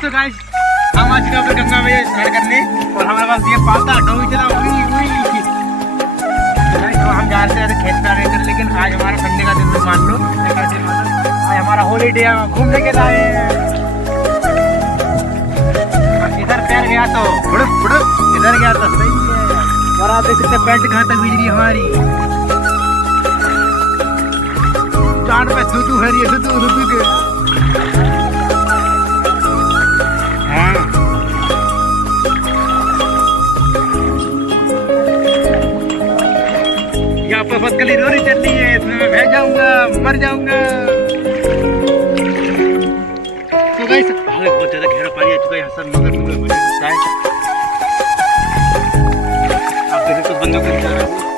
दोस्तों गाइस हम आज का गंगा में स्नान करने और हमारे पास ये पाता डोई चला हुई तो हम जा रहे थे खेत में रहकर, लेकिन आज हमारा संडे का दिन मान लो, आज हमारा हॉलीडे घूमने के लिए इधर पैर गया तो इधर गया तो सही है। और आप देख सकते पैंट कहाँ तक बिजली हमारी चांद पे दुदू है, ये दुदू के यहाँ पर पतली डोरी चल रही है, इसमें मैं बह जाऊंगा, मर जाऊंगा। तो गाइस बहुत ज्यादा गहरा पानी आ चुका है यहाँ सब, मगर आप देख सकते हो बंदों को